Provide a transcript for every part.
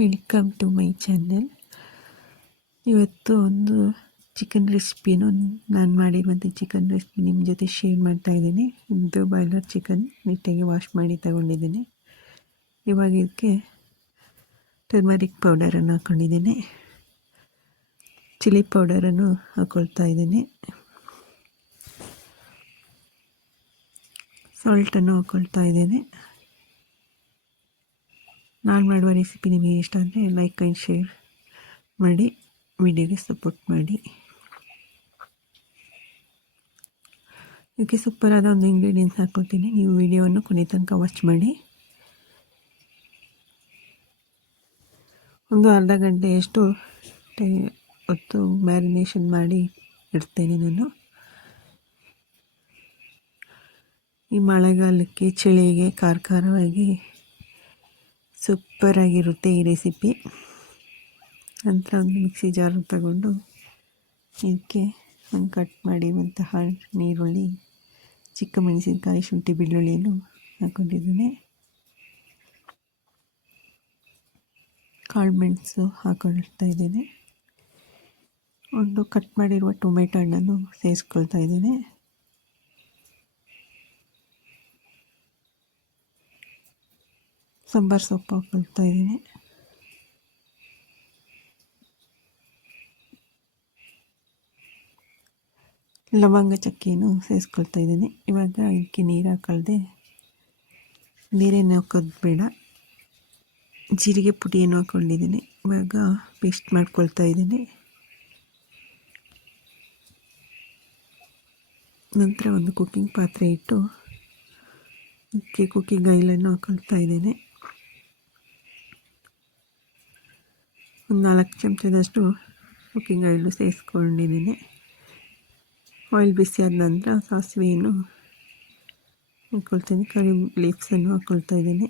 Welcome to my channel. ಇವತ್ತು ಒಂದು chicken ರೆಸಿಪಿನೂ ನಾನು ಮಾಡಿರುವಂಥ ಚಿಕನ್ ರೆಸಿಪಿ ನಿಮ್ಮ ಜೊತೆ ಶೇರ್ ಮಾಡ್ತಾ ಇದ್ದೀನಿ. ಇದು ಬಾಯ್ಲರ್ ಚಿಕನ್ ನೀಟಾಗಿ ವಾಶ್ ಮಾಡಿ ತಗೊಂಡಿದ್ದೀನಿ. ಇವಾಗ ಇದಕ್ಕೆ ಟರ್ಮರಿಕ್ ಪೌಡರನ್ನು ಹಾಕ್ಕೊಂಡಿದ್ದೀನಿ, ಚಿಲ್ಲಿ ಪೌಡರನ್ನು ಹಾಕ್ಕೊಳ್ತಾ ಇದ್ದೀನಿ, ಸಾಲ್ಟನ್ನು ಹಾಕ್ಕೊಳ್ತಾ ಇದ್ದೀನಿ. ನಾನು ಮಾಡುವ ರೆಸಿಪಿ ನಿಮಗೆ ಇಷ್ಟ ಅಂದರೆ ಲೈಕ್ ಆ್ಯಂಡ್ ಶೇರ್ ಮಾಡಿ, ವಿಡಿಯೋಗೆ ಸಪೋರ್ಟ್ ಮಾಡಿ. ಇದಕ್ಕೆ ಸೂಪರಾದ ಒಂದು ಇಂಗ್ರೀಡಿಯೆಂಟ್ಸ್ ಹಾಕ್ಕೊಳ್ತೀನಿ. ನೀವು ವಿಡಿಯೋವನ್ನು ಕೊನೆ ತನಕ ವಾಚ್ ಮಾಡಿ. ಒಂದು ಅರ್ಧ ಗಂಟೆಯಷ್ಟು ಹೊತ್ತು ಮ್ಯಾರಿನೇಷನ್ ಮಾಡಿ ಇಡ್ತೇನೆ ನಾನು. ಈ ಮಳೆಗಾಲಕ್ಕೆ ಚಳಿಗೆ ಖಾರವಾಗಿ ಸೂಪರಾಗಿರುತ್ತೆ ಈ ರೆಸಿಪಿ. ನಂತರ ಒಂದು ಮಿಕ್ಸಿ ಜಾರ್ ತಗೊಂಡು ಇದಕ್ಕೆ ಒಂದು ಕಟ್ ಮಾಡಿರುವಂತಹ ನೀರುಳ್ಳಿ, ಚಿಕ್ಕ ಮೆಣಸಿನಕಾಯಿ, ಶುಂಠಿ ಬೆಳ್ಳುಳ್ಳಿಯನ್ನು ಹಾಕ್ಕೊಂಡಿದ್ದೇನೆ. ಕಾಳು ಮೆಣಸು ಹಾಕ್ಕೊಳ್ತಾ ಇದ್ದೇನೆ. ಒಂದು ಕಟ್ ಮಾಡಿರುವ ಟೊಮೆಟೊ ಹಣ್ಣನ್ನು ಸೇರಿಸ್ಕೊಳ್ತಾ ಇದ್ದೇನೆ. ಸಾಂಬಾರು ಸೊಪ್ಪು ಹಾಕ್ಕೊಳ್ತಾ ಇದ್ದೀನಿ. ಲವಂಗ ಚಕ್ಕೆಯನ್ನು ಸೇರಿಸ್ಕೊಳ್ತಾ ಇದ್ದೀನಿ. ಇವಾಗ ಇದಕ್ಕೆ ನೀರು ಹಾಕೊಳ್ದೆ, ನೀರೇನು ಹಾಕೋದು ಬೇಡ, ಜೀರಿಗೆ ಪುಡಿಯನ್ನು ಹಾಕ್ಕೊಂಡಿದ್ದೀನಿ. ಇವಾಗ ಪೇಸ್ಟ್ ಮಾಡ್ಕೊಳ್ತಾ ಇದ್ದೀನಿ. ನಂತರ ಒಂದು ಕುಕ್ಕಿಂಗ್ ಪಾತ್ರೆ ಇಟ್ಟು ಇದಕ್ಕೆ ಕುಕ್ಕಿಂಗ್ ಆಯಿಲನ್ನು ಹಾಕ್ಕೊಳ್ತಾ ಇದ್ದೀನಿ. ಒಂದು 4 ಚಮಚದಷ್ಟು ಕುಕ್ಕಿಂಗ್ ಆಯಿಲು ಸೇರಿಸ್ಕೊಂಡಿದ್ದೀನಿ. ಆಯಿಲ್ ಬಿಸಿಯಾದ ನಂತರ ಸಾಸಿವೆಯನ್ನು ಹಾಕ್ಕೊಳ್ತೀನಿ, ಕರಿ ಲೀವ್ಸನ್ನು ಹಾಕ್ಕೊಳ್ತಾ ಇದ್ದೀನಿ.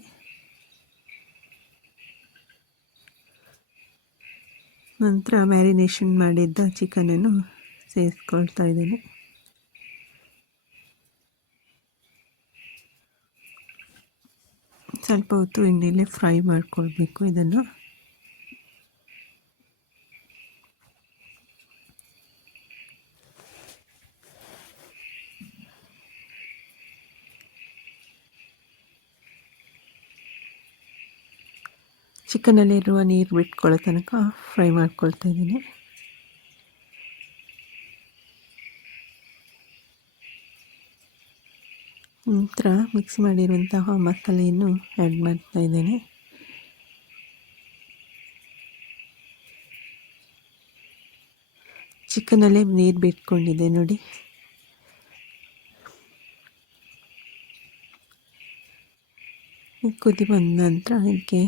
ನಂತರ ಮ್ಯಾರಿನೇಷನ್ ಮಾಡಿದ್ದ ಚಿಕನನ್ನು ಸೇರಿಸ್ಕೊಳ್ತಾ ಇದ್ದೀನಿ. ಸ್ವಲ್ಪ ಹೊತ್ತು ಎಣ್ಣೆಯಲ್ಲೇ ಫ್ರೈ ಮಾಡ್ಕೊಳ್ಬೇಕು ಇದನ್ನು. ಚಿಕನಲ್ಲಿರುವ ನೀರು ಬಿಟ್ಕೊಳ್ಳೋ ತನಕ ಫ್ರೈ ಮಾಡ್ಕೊಳ್ತಾ ಇದ್ದೀನಿ. ನಂತರ ಮಿಕ್ಸ್ ಮಾಡಿರುವಂತಹ ಮಸಾಲೆಯನ್ನು ಆ್ಯಡ್ ಮಾಡ್ತಾ ಇದ್ದೇನೆ. ಚಿಕನಲ್ಲೇ ನೀರು ಬಿಟ್ಕೊಂಡಿದೆ ನೋಡಿ. ಕುದಿ ಬಂದ ನಂತರ ಇದಕ್ಕೆ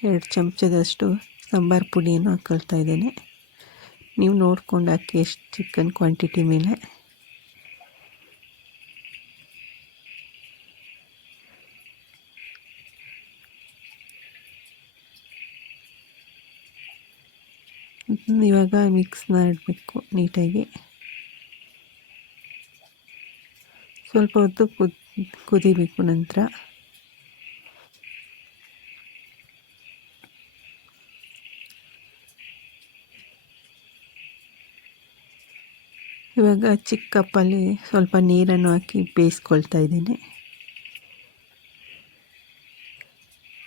2 ಚಮಚದಷ್ಟು ಸಾಂಬಾರು ಪುಡಿಯನ್ನು ಹಾಕ್ಕೊಳ್ತಾ ಇದ್ದೇನೆ. ನೀವು ನೋಡ್ಕೊಂಡು ಹಾಕಿ ಎಷ್ಟು ಚಿಕನ್ ಕ್ವಾಂಟಿಟಿ ಮೇಲೆ. ಇವಾಗ ಮಿಕ್ಸ್ ಮಾಡಬೇಕು ನೀಟಾಗಿ. ಸ್ವಲ್ಪ ಹೊತ್ತು ಕುದಿಬೇಕು. ನಂತರ ಇವಾಗ ಚಿಕ್ಕ ಕಪ್ಪಲ್ಲಿ ಸ್ವಲ್ಪ ನೀರನ್ನು ಹಾಕಿ ಬೇಯಿಸ್ಕೊಳ್ತಾ ಇದ್ದೀನಿ.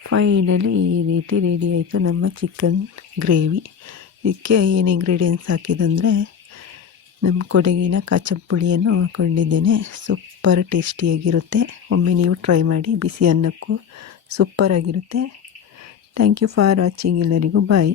ಫೈನಲಿ ಈ ರೀತಿ ರೆಡಿ ಆಯಿತು ನಮ್ಮ ಚಿಕನ್ ಗ್ರೇವಿ. ಇದಕ್ಕೆ ಏನು ಇಂಗ್ರೀಡಿಯೆಂಟ್ಸ್ ಹಾಕಿದಂದರೆ ನಮ್ಮ ಕೊಡಗಿನ ಕಾಚಪ್ ಪುಡಿಯನ್ನು ಹಾಕ್ಕೊಂಡಿದ್ದೇನೆ. ಸೂಪರ್ ಟೇಸ್ಟಿಯಾಗಿರುತ್ತೆ. ಒಮ್ಮೆ ನೀವು ಟ್ರೈ ಮಾಡಿ, ಬಿಸಿ ಅನ್ನಕ್ಕೂ ಸೂಪರಾಗಿರುತ್ತೆ. Thank you for watching. ಎಲ್ಲರಿಗೂ ಬಾಯ್.